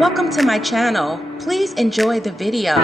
Welcome to my channel. Please enjoy the video.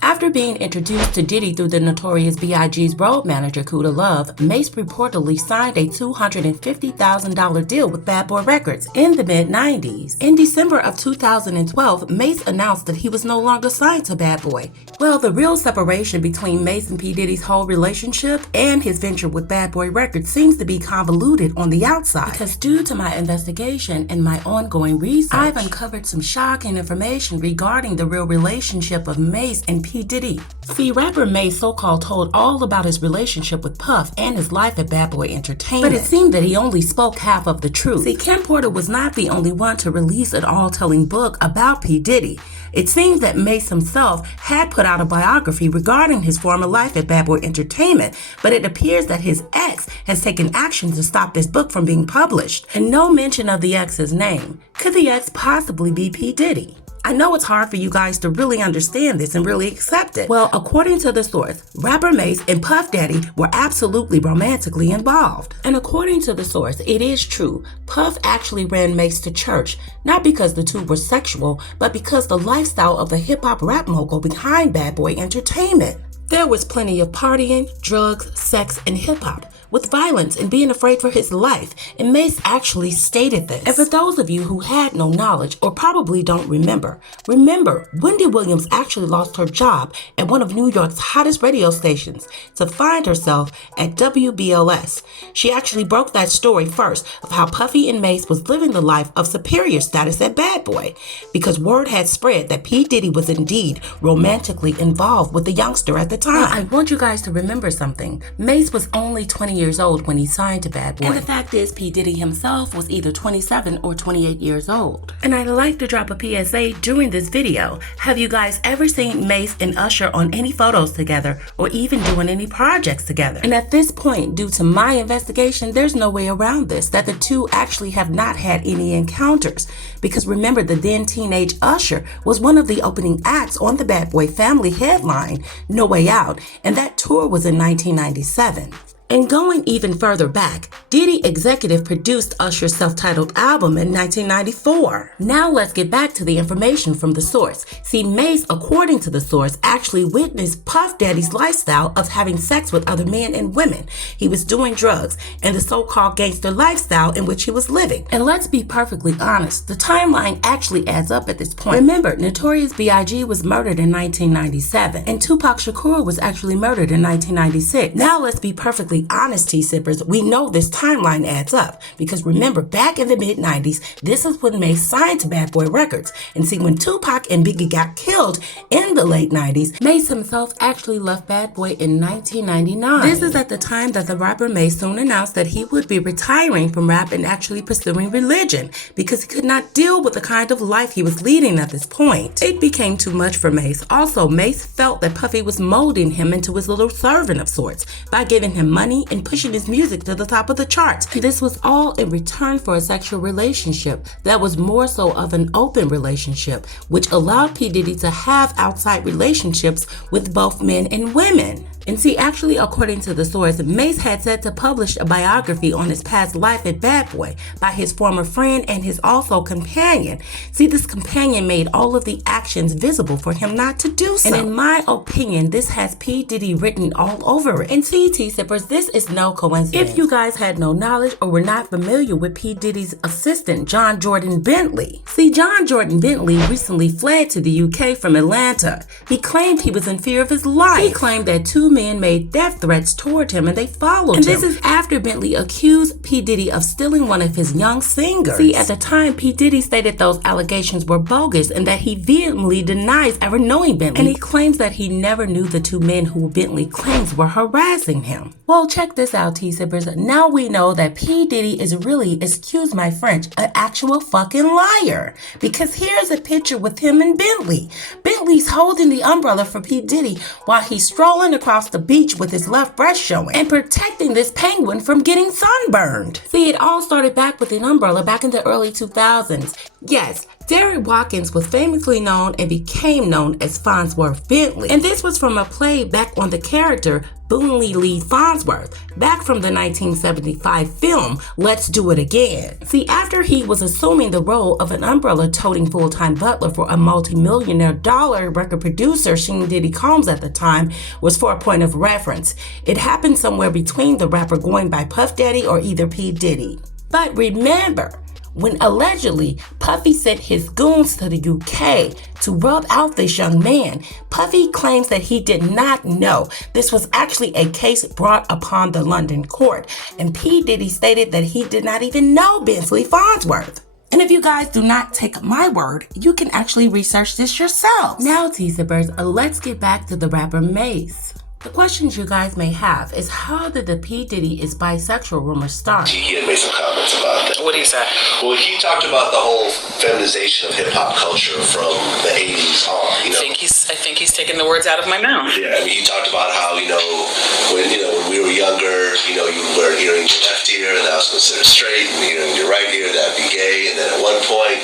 After being introduced to Diddy through the Notorious B.I.G.'s road manager, Kuda Love, Mase reportedly signed a $250,000 deal with Bad Boy Records in the mid-90s. In December of 2012, Mase announced that he was no longer signed to Bad Boy. Well, the real separation between Mase and P. Diddy's whole relationship and his venture with Bad Boy Records seems to be convoluted on the outside. Because due to my investigation and my ongoing research, I've uncovered some shocking information regarding the real relationship of Mase and P. Diddy. See, rapper Mase so-called told all about his relationship with Puff and his life at Bad Boy Entertainment. But it seemed that he only spoke half of the truth. See, Ken Porter was not the only one to release an all-telling book about P. Diddy. It seems that Mase himself had put out a biography regarding his former life at Bad Boy Entertainment, but it appears that his ex has taken action to stop this book from being published, and no mention of the ex's name. Could the ex possibly be P. Diddy? I know it's hard for you guys to really understand this and really accept it. Well, according to the source, rapper Mase and Puff Daddy were absolutely romantically involved. And according to the source, it is true. Puff actually ran Mase to church, not because the two were sexual, but because the lifestyle of the hip-hop rap mogul behind Bad Boy Entertainment. There was plenty of partying, drugs, sex, and hip-hop, with violence and being afraid for his life, and Mase actually stated this. And for those of you who had no knowledge or probably don't remember, Wendy Williams actually lost her job at one of New York's hottest radio stations to find herself at WBLS. She actually broke that story first of how Puffy and Mase was living the life of superior status at Bad Boy, because word had spread that P. Diddy was indeed romantically involved with the youngster at the time. Now, I want you guys to remember something. Mase was only 20 years old when he signed to Bad Boy. And the fact is, P. Diddy himself was either 27 or 28 years old. And I'd like to drop a PSA during this video. Have you guys ever seen Mase and Usher on any photos together or even doing any projects together? And at this point, due to my investigation, there's no way around this, that the two actually have not had any encounters. Because remember, the then teenage Usher was one of the opening acts on the Bad Boy family headline, No Way Out, and that tour was in 1997. And going even further back, Diddy executive produced Usher's self-titled album in 1994. Now let's get back to the information from the source. See, Mase, according to the source, actually witnessed Puff Daddy's lifestyle of having sex with other men and women. He was doing drugs and the so-called gangster lifestyle in which he was living. And let's be perfectly honest, the timeline actually adds up at this point. Remember, Notorious B.I.G. was murdered in 1997 and Tupac Shakur was actually murdered in 1996. Now let's be perfectly honest, T-Sippers, we know this timeline adds up, because remember, back in the mid-90s, this is when Mase signed to Bad Boy Records. And see, when Tupac and Biggie got killed in the late 90s, Mase himself actually left Bad Boy in 1999. This is at the time that the rapper Mase soon announced that he would be retiring from rap and actually pursuing religion, because he could not deal with the kind of life he was leading at this point. It became too much for Mase. Also, Mase felt that Puffy was molding him into his little servant of sorts by giving him money and pushing his music to the top of the charts. This was all in return for a sexual relationship that was more so of an open relationship, which allowed P. Diddy to have outside relationships with both men and women. And see, actually, according to the source, Mase had said to publish a biography on his past life at Bad Boy by his former friend and his also companion. See, this companion made all of the actions visible for him not to do so. And in my opinion, this has P. Diddy written all over it. And see, T-Sippers, this is no coincidence. If you guys had no knowledge or were not familiar with P. Diddy's assistant, John Jordan Bentley. See, John Jordan Bentley recently fled to the UK from Atlanta. He claimed he was in fear of his life. He claimed that two men made death threats toward him and they followed him. And this is after Bentley accused P. Diddy of stealing one of his young singers. See, at the time, P. Diddy stated those allegations were bogus and that he vehemently denies ever knowing Bentley. And he claims that he never knew the two men who Bentley claims were harassing him. Well, check this out, T-Sippers. Now we know that P. Diddy is really, excuse my French, an actual fucking liar. Because here's a picture with him and Bentley. Bentley's holding the umbrella for P. Diddy while he's strolling across the beach with his left breast showing and protecting this penguin from getting sunburned. See, it all started back with an umbrella back in the early 2000s. Yes, Derek Watkins was famously known and became known as Farnsworth Bentley. And this was from a play back on the character Boonley Lee Farnsworth, back from the 1975 film Let's Do It Again. See, after he was assuming the role of an umbrella-toting full-time butler for a multi-millionaire dollar record producer, Diddy Combs at the time, was for a point of reference. It happened somewhere between the rapper going by Puff Daddy or either P Diddy. But remember, when allegedly Puffy sent his goons to the UK to rub out this young man, Puffy claims that he did not know this was actually a case brought upon the London court, and P Diddy stated that he did not even know Bentley Farnsworth. And if you guys do not take my word, you can actually research this yourselves. Now, T-Zippers, let's get back to the rapper Mase. The questions you guys may have is, how did the P Diddy is bisexual rumor start? He had made some comments about that. What did he say? Well, he talked about the whole feminization of hip-hop culture from the 80s on, you know. I think he's taking the words out of my mouth. Yeah, I mean, he talked about how, when we were younger, you were hearing your left ear, and that was considered straight, and hearing your right ear, that'd be gay, and then at one point,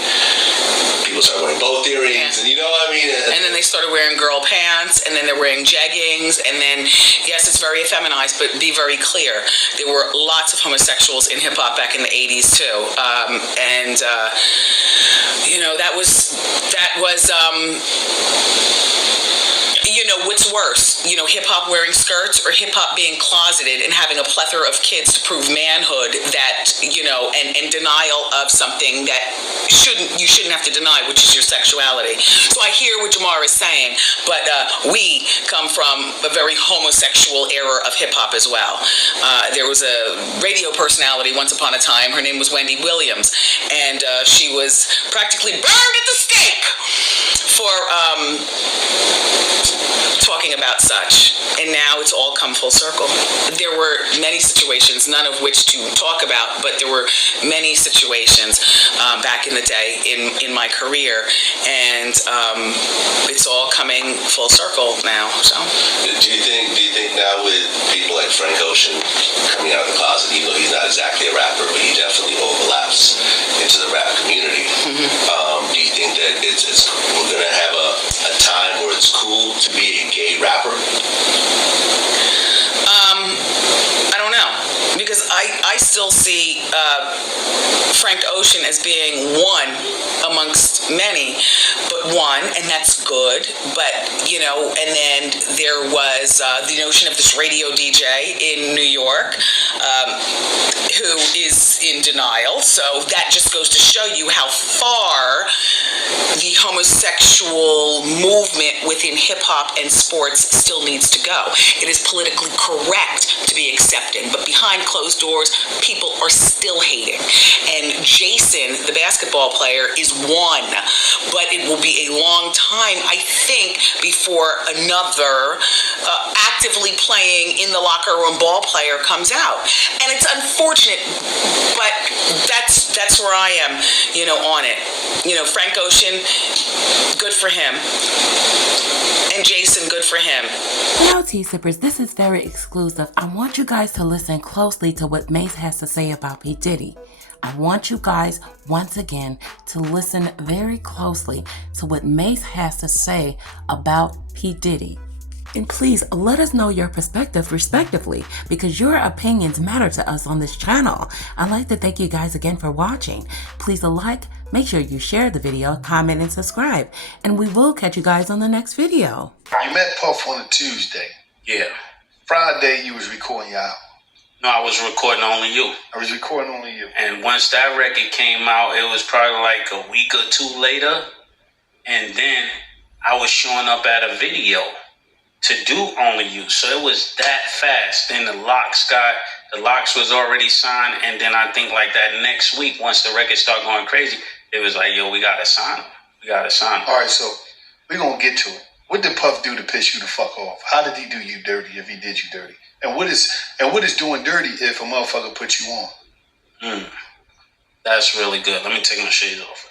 people started wearing both earrings, and you know what I mean? And then they started wearing girl pants, and then they're wearing jeggings, and then, yes, it's very effeminized, but be very clear, there were lots of homosexuals in hip-hop back in the 80s, too. That was what's worse, hip-hop wearing skirts or hip-hop being closeted and having a plethora of kids to prove manhood that, and denial of something that you shouldn't have to deny, which is your sexuality. So I hear what Jamar is saying, but we come from a very homosexual era of hip-hop as well. There was a radio personality once upon a time. Her name was Wendy Williams, and she was practically burned at the stake for talking about such, and now it's all come full circle. There were many situations, none of which to talk about, but there were many situations back in the day in my career, and it's all coming full circle now. So, do you think now with people like Frank Ocean coming out of the closet, even though he's not exactly a rapper, but he definitely overlaps into the rap community? Do you think that we're gonna have a time where it's cool to be a gay rapper? I don't know, because I still see Frank Ocean as being one amongst many, but one, and that's good. But and then there was the notion of this radio DJ in New York who is in denial. So that just goes to show you how far the homosexual movement within hip-hop and sports still needs to go. It is politically correct to be accepted, but behind closed doors, people are still hating. And Jason, the basketball player, is one, but it will be a long time, I think, before another actively playing in the locker room ball player comes out. And it's unfortunate, but that's where I am, on it. Frank Ocean, good for him. And Jason, good for him. Now, T-Zippers, this is very exclusive. I want you guys to listen closely to what Mase has to say about P Diddy. I want you guys, once again, to listen very closely to what Mase has to say about P Diddy. And please let us know your perspective respectively, because your opinions matter to us on this channel. I'd like to thank you guys again for watching. Please make sure you share the video, comment, and subscribe. And we will catch you guys on the next video. You met Puff on a Tuesday. Yeah. Friday, you was recording your album. No, I was recording Only You. I was recording Only You. And once that record came out, it was probably like a week or two later. And then I was showing up at a video to do Only You. So it was that fast. Then the locks was already signed. And then I think like that next week, once the record started going crazy, it was like, yo, we got to sign him. All right, so we're going to get to it. What did Puff do to piss you the fuck off? How did he do you dirty if he did you dirty? And what is doing dirty if a motherfucker put you on? That's really good. Let me take my shades off.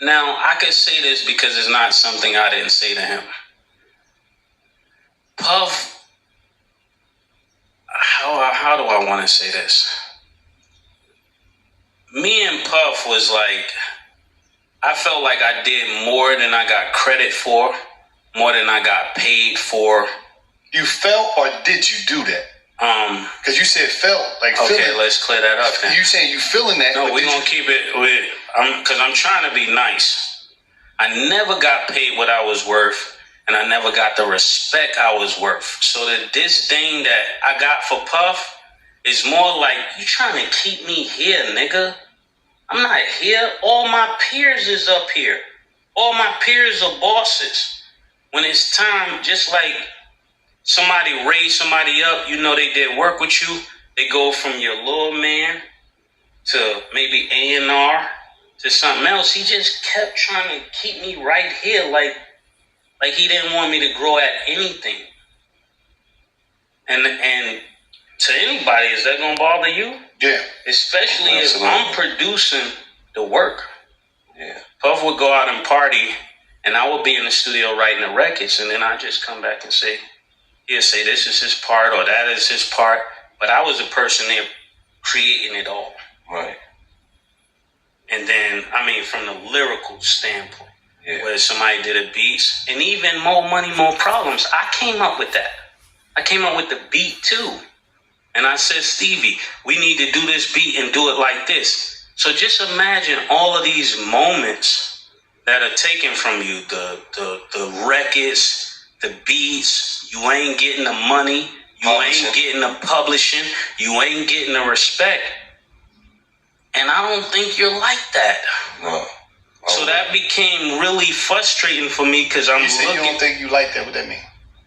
Now, I could say this because it's not something I didn't say to him. Puff, how do I want to say this? Me and Puff was like, I felt like I did more than I got credit for more than I got paid for. You felt, or did you do that? Because you said felt, like okay, feeling. let's clear that up then. You saying you feeling that? No, we're gonna keep it with, because I'm trying to be nice. I never got paid what I was worth, and I never got the respect I was worth. So the disdain that I got for Puff is more like, you trying to keep me here, nigga. I'm not here. All my peers is up here. All my peers are bosses. When it's time, just like somebody raised somebody up, you know they did work with you, they go from your little man to maybe A&R to something else. He just kept trying to keep me right here, like he didn't want me to grow at anything. And to anybody, is that gonna bother you? Yeah. Especially Absolutely. if I'm producing the work. Yeah. Puff would go out and party, and I would be in the studio writing the records, and then I just come back and say, he'll say this is his part or that is his part, but I was the person there creating it all. Right. And then, I mean, from the lyrical standpoint, where somebody did a beats, and even More Money, More Problems, I came up with that. I came up with the beat too. And I said, Stevie, we need to do this beat and do it like this. So just imagine all of these moments that are taken from you, the records, the beats, you ain't getting the money, you ain't getting the publishing, you ain't getting the respect. And I don't think you're like that. No. So that became really frustrating for me because I'm You said looking. you don't think you like that. What that mean?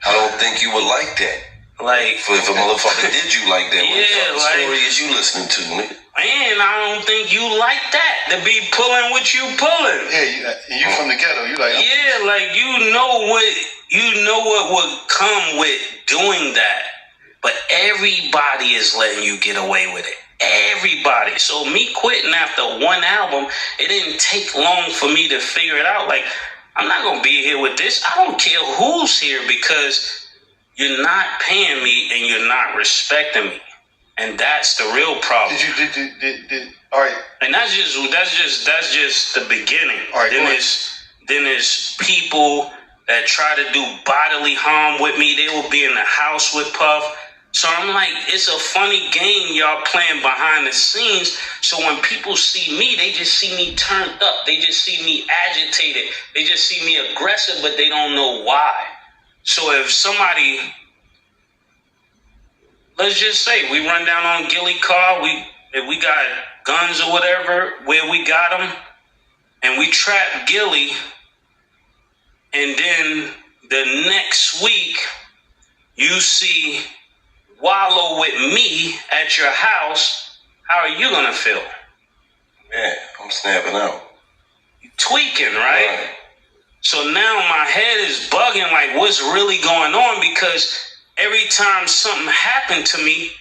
I don't think you would like that. Like, If a motherfucker did you like that, what the Yeah, fucking like- story is you listening to, nigga? man, I don't think you like that to be pulling what you pulling. Yeah, you from the ghetto. You like, Yeah, like you know what would come with doing that. But everybody is letting you get away with it. Everybody. So me quitting after one album, it didn't take long for me to figure it out. Like, I'm not gonna be here with this. I don't care who's here because you're not paying me and you're not respecting me. And that's the real problem. did all right. And that's just the beginning. All right, then go ahead. there's people that try to do bodily harm with me. They will be in the house with Puff. So I'm like, it's a funny game y'all playing behind the scenes. So when people see me, they just see me turned up. They just see me agitated. They just see me aggressive, but they don't know why. So if somebody, let's just say we run down on Gilly car, if we got guns or whatever, where we got them, and we trap Gilly, and then the next week you see Wallow with me at your house, how are you gonna feel? Yeah, I'm snapping out. You tweaking, right? So now my head is bugging, like what's really going on? Because every time something happened to me,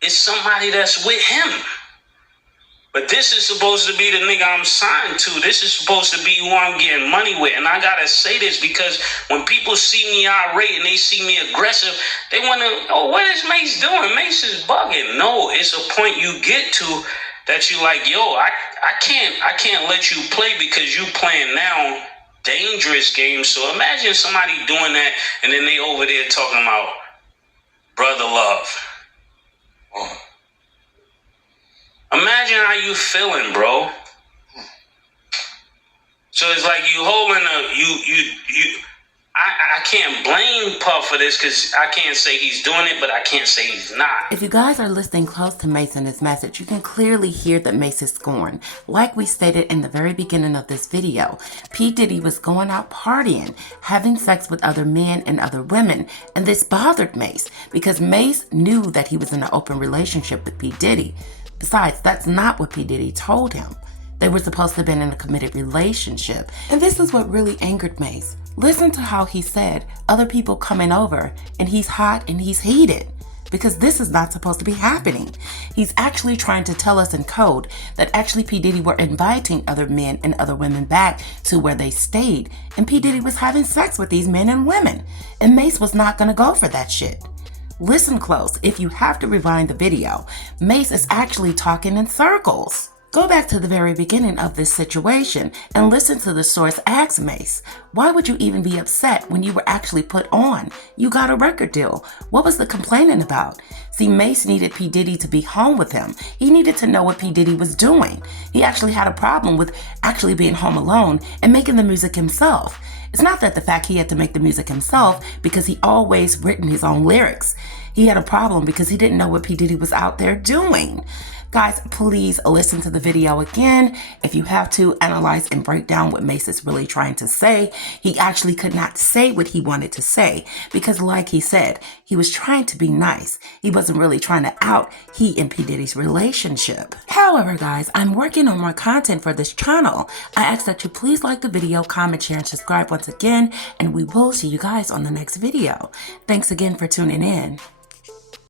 it's somebody that's with him. But this is supposed to be the nigga I'm signed to. This is supposed to be who I'm getting money with. And I gotta say this because when people see me irate and they see me aggressive, they wonder, oh, what is Mase doing? Mase is bugging. No, it's a point you get to that you like, yo, I can't let you play because you playing now dangerous games. So imagine somebody doing that and then they over there talking about brother love. Imagine how you feeling, bro. So it's like you holding I can't blame Puff for this because I can't say he's doing it, but I can't say he's not. If you guys are listening close to Mase and his message, you can clearly hear that Mase is scorned. Like we stated in the very beginning of this video, P Diddy was going out partying, having sex with other men and other women, and this bothered Mase because Mase knew that he was in an open relationship with P Diddy. Besides, that's not what P Diddy told him. They were supposed to have been in a committed relationship. And this is what really angered Mase. Listen to how he said other people coming over and he's hot and he's heated. Because this is not supposed to be happening. He's actually trying to tell us in code that actually P Diddy were inviting other men and other women back to where they stayed. And P Diddy was having sex with these men and women. And Mase was not going to go for that shit. Listen close. If you have to rewind the video, Mase is actually talking in circles. Go back to the very beginning of this situation and listen to the source ask Mase, why would you even be upset when you were actually put on? You got a record deal. What was the complaining about? See, Mase needed P Diddy to be home with him. He needed to know what P Diddy was doing. He actually had a problem with actually being home alone and making the music himself. It's not that the fact he had to make the music himself because he always written his own lyrics. He had a problem because he didn't know what P Diddy was out there doing. Guys, please listen to the video again. If you have to, analyze and break down what Mase is really trying to say. He actually could not say what he wanted to say because, like he said, he was trying to be nice. He wasn't really trying to out he and P Diddy's relationship. However, guys, I'm working on more content for this channel. I ask that you please like the video, comment, share, and subscribe once again, and we will see you guys on the next video. Thanks again for tuning in.